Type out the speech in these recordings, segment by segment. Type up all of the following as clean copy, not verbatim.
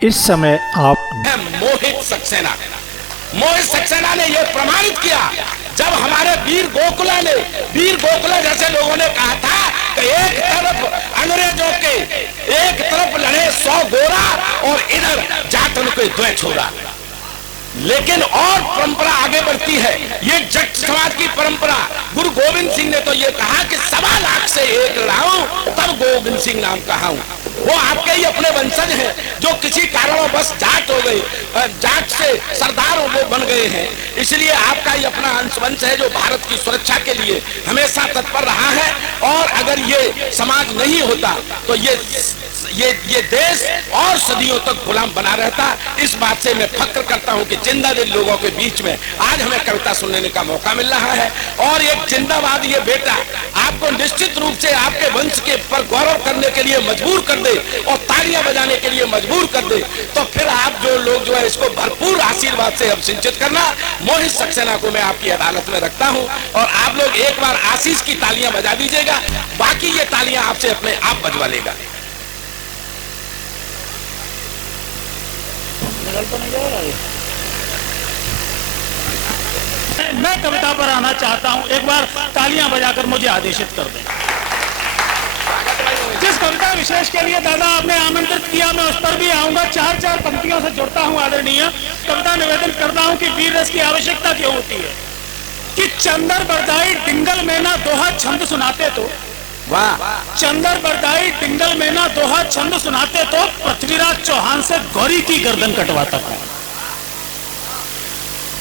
इस समय आप मोहित सक्सेना। मोहित सक्सेना ने यह प्रमाणित किया जब हमारे वीर गोखला जैसे लोगों ने कहा था कि एक तरफ अंग्रेजों के एक तरफ लड़े 100 गोरा और इधर जाटन के 2 छोरा। लेकिन और परंपरा आगे बढ़ती है, ये जट समाज की परंपरा। गुरु गोविंद सिंह ने तो ये कहा कि 1.25 लाख से एक लड़ाऊं तब गोविंद सिंह नाम कहाऊं। वो आपके ही अपने वंशज हैं जो किसी कारणवश जाट हो गए, जाट से सरदार वो बन गए हैं। इसलिए आपका ही अपना अंशवंश है जो भारत की सुरक्षा के लिए हमेशा तत्पर रहा है। और अगर ये समाज नहीं होता तो ये देश और सदियों तक गुलाम बना रहता। इस बात से मैं फक्र करता हूं कि जिंदा दिल लोगों के बीच में आज हमें कविता सुनने का मौका मिल रहा है। और एक जिंदाबाद ये बेटा आपको निश्चित रूप से आपके वंश के पर गौरव करने के लिए मजबूर कर दे और तालियां बजाने के लिए मजबूर कर दे, तो फिर आप जो लोग जो है इसको भरपूर आशीर्वाद से अब सिंचित करना। मोहित सक्सेना को मैं आपकी अदालत में रखता हूं और आप लोग एक बार आशीष की तालियां बजा दीजिएगा, बाकी ये तालियां आपसे अपने आप बजवा लेगा। मैं कविता पर आना चाहता हूं, एक बार तालियां बजाकर मुझे आदेशित कर दें। जिस कविता विशेष के लिए दादा आपने आमंत्रित किया मैं उस पर भी आऊंगा। 4 पंक्तियों से जुड़ता हूं। आदरणीय कविता निवेदन करता हूं कि वीर रस की आवश्यकता क्यों होती है कि चंदर बरदाई डिंगल में ना दोहा छंद सुनाते तो चंदर बरदाई डिंगल में ना दोहा छंद सुनाते तो पृथ्वीराज चौहान से गौरी की गर्दन कटवाता था।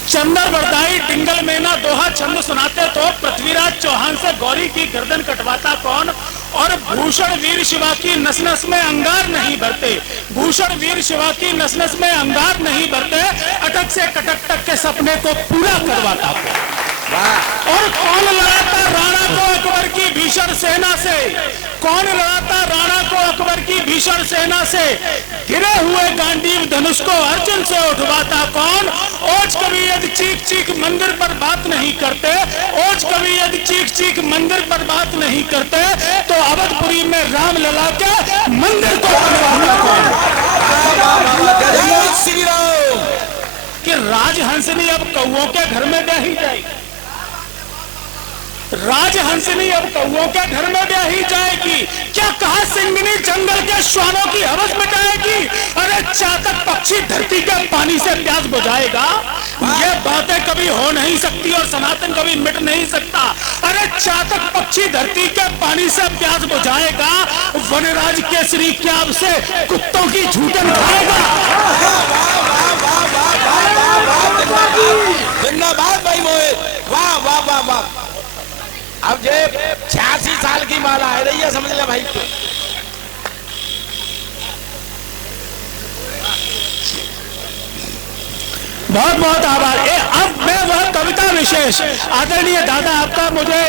चंदर बरदाई डिंगल में ना दोहा छंद सुनाते तो पृथ्वीराज चौहान से गौरी की गर्दन कटवाता कौन। और भूषण वीर शिवा की नस नस में अंगार नहीं भरते, भूषण वीर शिवा की नस नस में अंगार नहीं भरते, अटक से कटक तक के सपने को पूरा करवाता कौन। और कौन लड़ाता राणा को अकबर की भीषण सेना से, कौन लड़ाता राणा को अकबर की भीषण सेना से, गिरे हुए गांडीव धनुष को अर्जुन से उठवाता कौन। ओज कवि यदि चीख चीख मंदिर पर बात नहीं करते, ओज कवि यदि चीख चीख मंदिर पर बात नहीं करते, तो अवधपुरी में राम लला के मंदिर को बनवाना कौन। कि राजहंसनी अब कौओं के घर में ब्याही जाएगी, राजहंसनी अब कौओं के घर में ब्याही जाएगी। क्या कहा सिंगनी जंगल के श्वानों की हवस मिटाएगी। अरे चातक पक्षी धरती के पानी से प्यास बुझाएगा। ये बातें कभी हो नहीं सकती और सनातन कभी मिट नहीं सकता। अरे चातक पक्षी धरती के पानी से प्यास बुझाएगा, वनराज केसरी क्याब से कुत्तों की झूठन खाएगा। धन्यवाद भाई मोहित, वाह वाह वाह वाह। अब ये 86 साल की माला आ रही है, समझ ले भाई। बहुत बहुत आभार। अब मैं वह कविता विशेष आदरणीय दादा आपका मुझे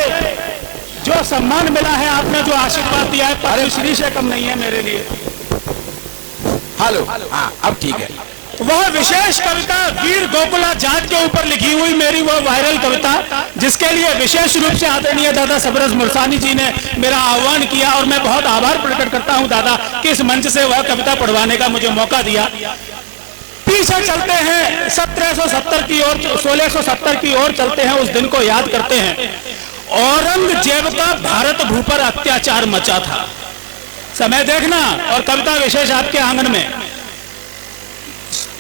जो सम्मान मिला है, आपने जो आशीर्वाद दिया है, पद्मश्री से कम नहीं है मेरे लिए। हेलो, हाँ अब ठीक है। वह विशेष कविता वीर गोकुला जाट के ऊपर लिखी हुई मेरी वह वायरल कविता, जिसके लिए विशेष रूप से आदरणीय दादा सबरस मुरसानी जी ने मेरा आह्वान किया और मैं बहुत आभार प्रकट करता हूं दादा कि इस मंच से वह कविता पढ़वाने का मुझे मौका दिया। पीछे चलते हैं 1770 की ओर, 1670 की ओर चलते हैं, उस दिन को याद करते हैं। औरंगजेब का भारत भू पर अत्याचार मचा था। समय देखना और कविता विशेष आपके आंगन में।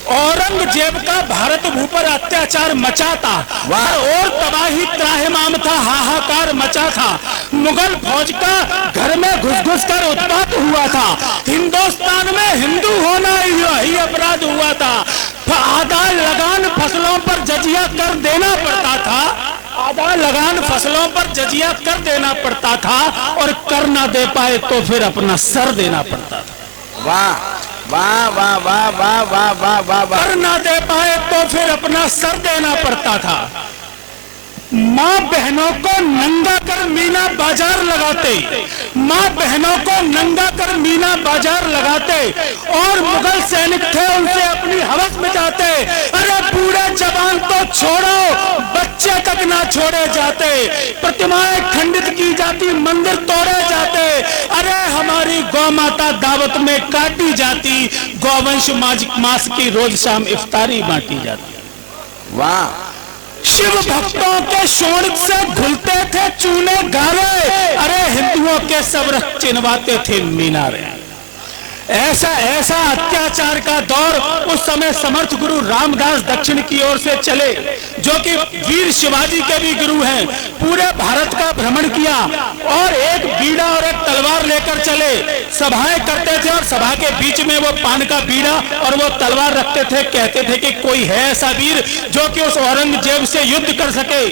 औरंगजेब का भारत भू पर अत्याचार मचा था और तबाही त्राहिमाम था, हाहाकार मचा था। मुगल फौज का घर में घुस घुस कर उत्पात हुआ था। हिंदुस्तान में हिंदू होना ही अपराध हुआ था। आधा लगान फसलों पर जजिया कर देना पड़ता था, आधा लगान फसलों पर जजिया कर देना पड़ता था और कर ना दे पाए तो फिर अपना सर देना पड़ता था। वाह वाह वाह वाह वाह वाह वाह वाह वाह। कर ना दे पाए तो फिर अपना सर देना पड़ता था। माँ बहनों को नंगा कर मीना बाजार लगाते, माँ बहनों को नंगा कर मीना बाजार लगाते और मुगल सैनिक थे उनसे अपनी हवस मिटाते। अरे बूढ़े जवान तो छोड़ो, बच्चे तक ना छोड़े जाते, प्रतिमाएं खंडित की जाती, मंदिर तोड़े जाते, अरे हमारी गौ माता दावत में काटी जाती, गौवंश मास की रोज शाम इफ्तारी बांटी जाती। वाह। शिव भक्तों के शोणित से घुलते थे चूने गारे, अरे हिंदुओं के सब रख चिनवाते थे मीनारे। ऐसा ऐसा अत्याचार का दौर उस समय समर्थ गुरु रामदास दक्षिण की ओर से चले, जो कि वीर शिवाजी के भी गुरु हैं। पूरे भारत का भ्रमण किया और एक बीड़ा और एक तलवार लेकर चले, सभाएं करते थे और सभा के बीच में वो पान का बीड़ा और वो तलवार रखते थे। कहते थे कि कोई है ऐसा वीर जो कि उस औरंगजेब से युद्ध कर सके।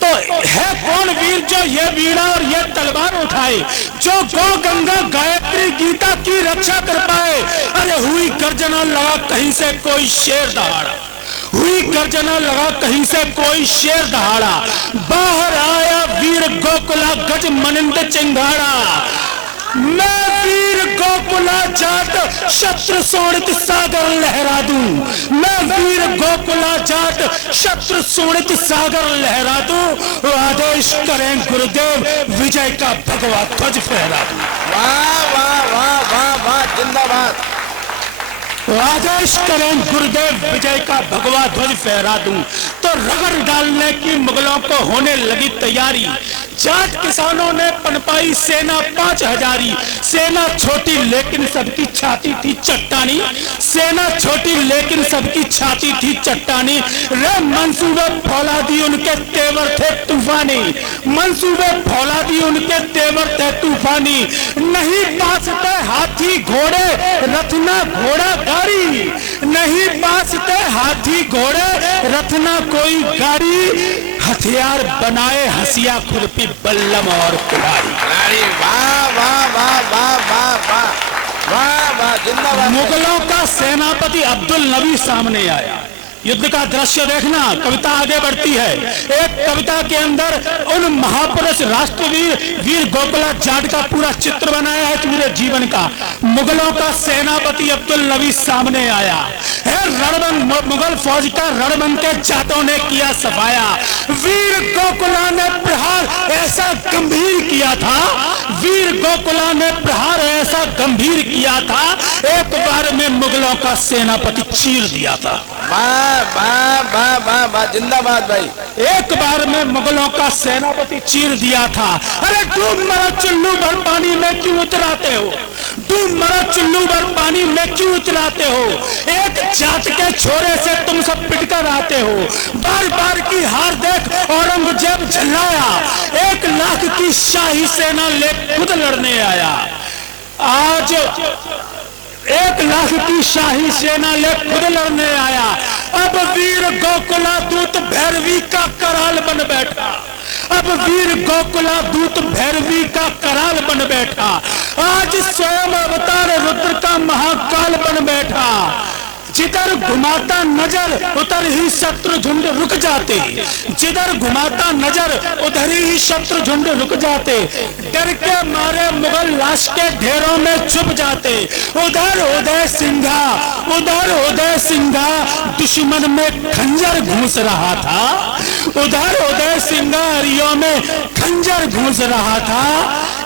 तो है कौन वीर जो ये बीड़ा और ये तलवार उठाए, जो गौ गंगा गायत्री गीता की रक्षा कर पाए। अरे हुई गर्जना लगा कहीं से कोई शेर दहाड़ा, हुई गर्जना लगा कहीं से कोई शेर दहाड़ा, बाहर आया वीर गोकुला गज मनिंद चिंगाड़ा। मैं वीर गोकुला जाट शत्रु शोणित सागर लहरा दूं, मैं वीर गोकुला जाट शत्रु शोणित सागर लहरा दूं। आदेश करें गुरुदेव विजय का भगवा ध्वज फहरा दूं। वाह वाह वाह वाह वाह, जिंदाबाद। आदेश करें गुरुदेव विजय का भगवा ध्वज फहरा दूं। तो रगड़ डालने की मुगलों को होने लगी तैयारी। जाट किसानों ने पनपाई सेना 5000। सेना छोटी लेकिन सबकी छाती थी चट्टानी, सेना छोटी लेकिन सबकी छाती थी चट्टानी। रे मंसूबे फौलादी उनके तेवर थे तूफानी, मंसूबे फौलादी उनके तेवर थे तूफानी। नहीं पासते हाथी घोड़े रथना घोड़ा गाड़ी, नहीं पासते हाथी घोड़े रथना कोई गाड़ी। हथियार बनाए हसिया खुरपी बल्लम और कुल्हाड़ी। वाह वाह वाह वाह वाह वाह वाह वाह, जिंदाबाद। मुगलों का सेनापति अब्दुल नबी सामने आया। युद्ध का दृश्य देखना, कविता आगे बढ़ती है। एक कविता के अंदर उन महापुरुष राष्ट्रवीर वीर गोकुला जाट का पूरा चित्र बनाया है पूरे जीवन का। मुगलों का सेनापति अब्दुल नबी सामने आया है। रणबंग मुगल फौज का रणबंग के जाटों ने किया सफाया। वीर गोकुला ने प्रहार ऐसा गंभीर किया था, वीर गोकुला ने प्रहार ऐसा गंभीर किया था, एक बार में मुगलों का सेनापति चीर दिया था। वाह वाह वाह वाह वाह, जिंदाबाद भाई। एक बार में मुगलों का सेनापति चीर दिया था। अरे डूब मरा चुल्लू भर पानी में क्यों उतराते हो, डूब मरा चुल्लू भर पानी में क्यों उतराते हो। एक जाट के छोरे से तुम सब पिटकर आते हो। बार बार की हार देख औरंगजेब झल्लाया, 1 लाख की शाही सेना ले खुद लड़ने आया। आज 1 लाख की शाही सेना ले खुद लड़ने आया। अब वीर गोकुला दूत भैरवी का कराल बन बैठा, अब वीर गोकुला दूत भैरवी का कराल बन बैठा। आज स्वयं अवतार रुद्र का महाकाल बन बैठा। जिधर घुमाता नजर उधर ही शत्रु झुंड रुक जाते, जिधर घुमाता नजर उधर ही शत्रु झुंड रुक जाते। डर के मारे मुगल लाश के ढेरों में छुप जाते। उधर उदय सिंघा, उधर उदय सिंघा दुश्मन में खंजर घुस रहा था, उधर उदय सिंघा हरियों में खंजर घुस रहा था।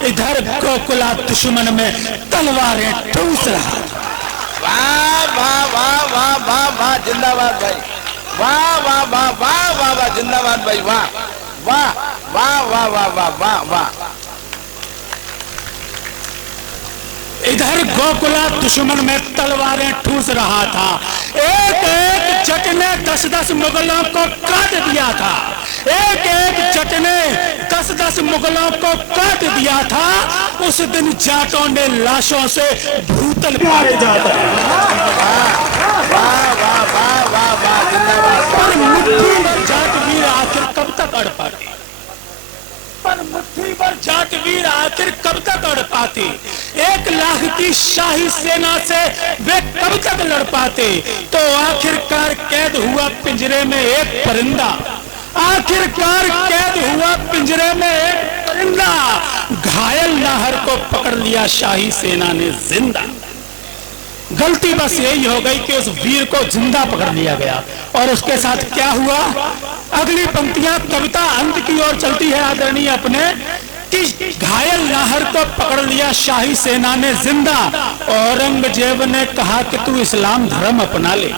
इधर गोकुला दुश्मन में तलवारें ठूस रहा था। वाह वाह वाह वाह वाह वाह, जिंदाबाद भाई। वाह वाह वाह वाह वाह वाह, जिंदाबाद भाई। वाह वाह वाह वाह वाह वाह वाह वाह। इधर गोकुला दुश्मन में तलवारें ठूस रहा था। एक एक जट ने 10-10 मुगलों को काट दिया था, एक एक जट ने 10-10 मुगलों को काट दिया था। उस दिन जाटों ने लाशों से भूतल मारे जाता है। पर मुट्ठी भर जाट वीर आखिर कब तक अड़ पाते, पर मुट्ठी भर जाट वीर आखिर कब तक अड़ पाते। 1 लाख की शाही सेना से वे कब तक लड़ पाते। तो आखिरकार कैद हुआ पिंजरे में एक परिंदा, आखिरकार कैद हुआ पिंजरे में एक परिंदा। घायल नाहर को पकड़ लिया शाही सेना ने जिंदा। गलती बस यही हो गई कि उस वीर को जिंदा पकड़ लिया गया। और उसके साथ क्या हुआ, अगली पंक्तियां कविता अंत की ओर चलती है आदरणीय अपने, कि घायल नाहर को पकड़ लिया शाही सेना ने जिंदा, औरंगजेब ने कहा कि तू इस्लाम धर्म अपना ले।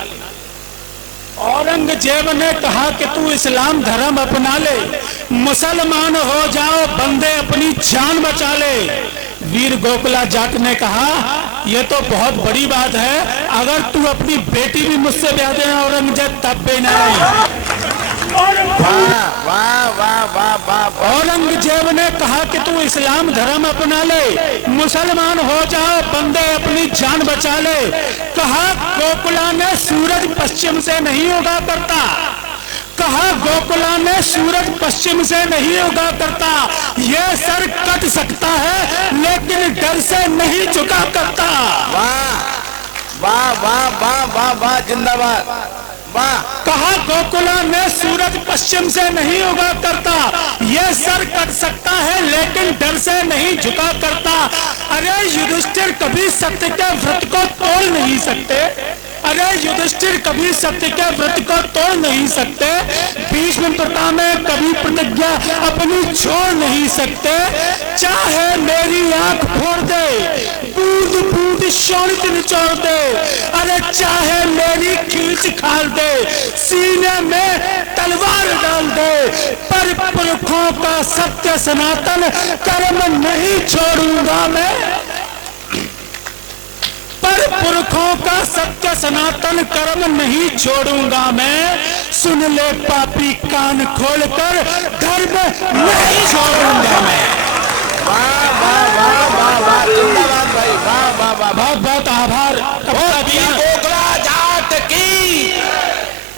औरंगजेब ने कहा कि तू इस्लाम धर्म अपना ले, मुसलमान हो जाओ बंदे अपनी जान बचा ले। वीर गोकुला जाट ने कहा यह तो बहुत बड़ी बात है, अगर तू अपनी बेटी भी मुझसे ब्याह देना औरंगजेब तब भी नहीं। औरंगजेब ने कहा कि तू इस्लाम धर्म अपना ले, मुसलमान हो जाओ बंदे अपनी जान बचा ले। कहा गोकुला ने सूरज पश्चिम से नहीं उगा करता, कहा गोकुला ने सूरज पश्चिम से नहीं उगा करता, यह सर कट सकता है लेकिन डर से नहीं झुका करता। वाह वाह वाह वाह वाह वाह, जिंदाबाद। कहा गोकुला ने सूरज पश्चिम से नहीं उगा करता, यह सर कट सकता है लेकिन डर से नहीं झुका करता। अरे युधिष्ठिर कभी सत्य के व्रत को तोड़ नहीं सकते, अरे युधिष्ठिर कभी सत्य के व्रत को तोड़ नहीं सकते, भीष्म पितामह कभी प्रतिज्ञा अपनी छोड़ नहीं सकते। चाहे मेरी आंख फोड़ दे, बूंद बूंद शोणित निचोड़ दे, अरे चाहे मेरी खींच खाल दे, सीने में तलवार डाल दे, पर पुरखों का सत्य सनातन कर्म नहीं छोड़ूंगा मैं, पर पुरखों का सत्य सनातन कर्म नहीं छोड़ूंगा मैं। सुन ले पापी कान खोलकर धर्म नहीं छोड़ूंगा मैं। वाह वाह वाह वाह वाह, जिंदाबाद भाई, वाह वाह वाह। बहुत बहुत आभार। वीर गोकुला जाट की,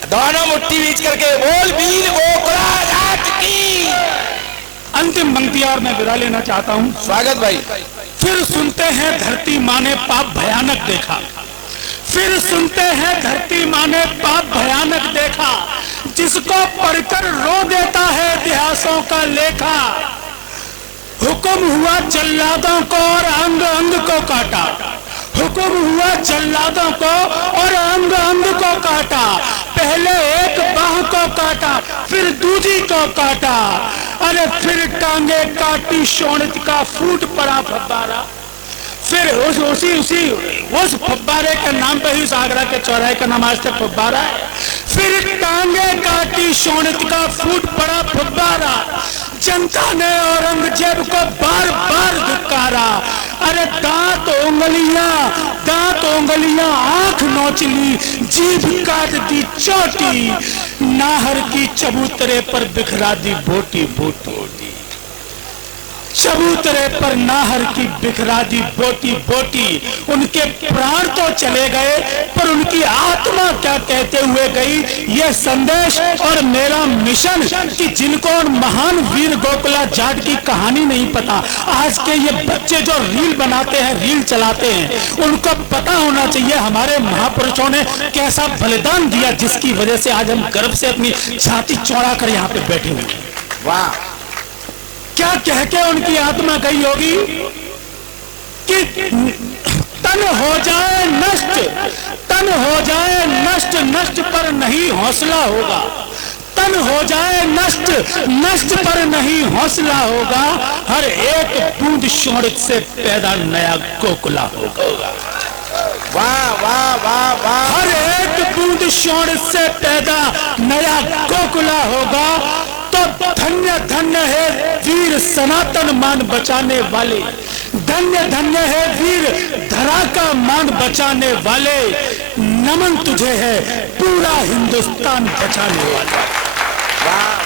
दोनों मुट्ठी बीच करके बोल वीर गोकुला जाट की। अंतिम पंक्ति और मैं विदा लेना चाहता हूँ। स्वागत भाई। फिर सुनते हैं धरती माँ ने पाप भयानक देखा, फिर सुनते हैं धरती माँ ने पाप भयानक देखा, जिसको पढ़कर रो देता है इतिहासों का लेखा। हुक्म हुआ जल्लादों को और अंग अंग को काटा, हुक्म हुआ जल्लादों को और अंग अंग को काटा, पहले एक बाह को काटा फिर दूसरी को काटा, अरे फिर टांगे काटी शोणित का फूट पड़ा फब्बारा। फिर उस फब्बारे के नाम पे ही उस आगरा के चौराहे का नाम आज तक फब्बारा है। फिर टांगे काटी शोणित का फूट पड़ा फब्बारा, जनता ने औरंगजेब को बार बार धिक्कारा। अरे दांत उंगलियां आंख नोच ली, जीभ काट दी चोटी, नाहर की चबूतरे पर बिखरा दी बोटी बोटी, चबूतरे पर नाहर की बिखरा दी बोटी बोटी। उनके प्राण तो चले गए पर उनकी आत्मा क्या कहते हुए गई, ये संदेश और मेरा मिशन कि जिनको महान वीर गोकुला जाट की कहानी नहीं पता, आज के ये बच्चे जो रील बनाते हैं, रील चलाते हैं, उनको पता होना चाहिए हमारे महापुरुषों ने कैसा बलिदान दिया, जिसकी वजह से आज हम गर्व से अपनी छाती चौड़ा कर यहाँ पे बैठे हुए। वाह, क्या कह के उनकी आत्मा गई होगी कि तन हो जाए नष्ट, तन हो जाए नष्ट, नष्ट पर नहीं हौसला होगा, तन हो जाए नष्ट, नष्ट पर नहीं हौसला होगा, हर एक बूंद शोणित से पैदा नया गोकुला होगा। वाह वाह वाह वाह, हर एक बूंद शोणित से पैदा नया गोकुला होगा। तो धन्य धन्य है वीर सनातन मान बचाने वाले, धन्य धन्य है वीर धरा का मान बचाने वाले, नमन तुझे है पूरा हिंदुस्तान बचाने वाला। वाह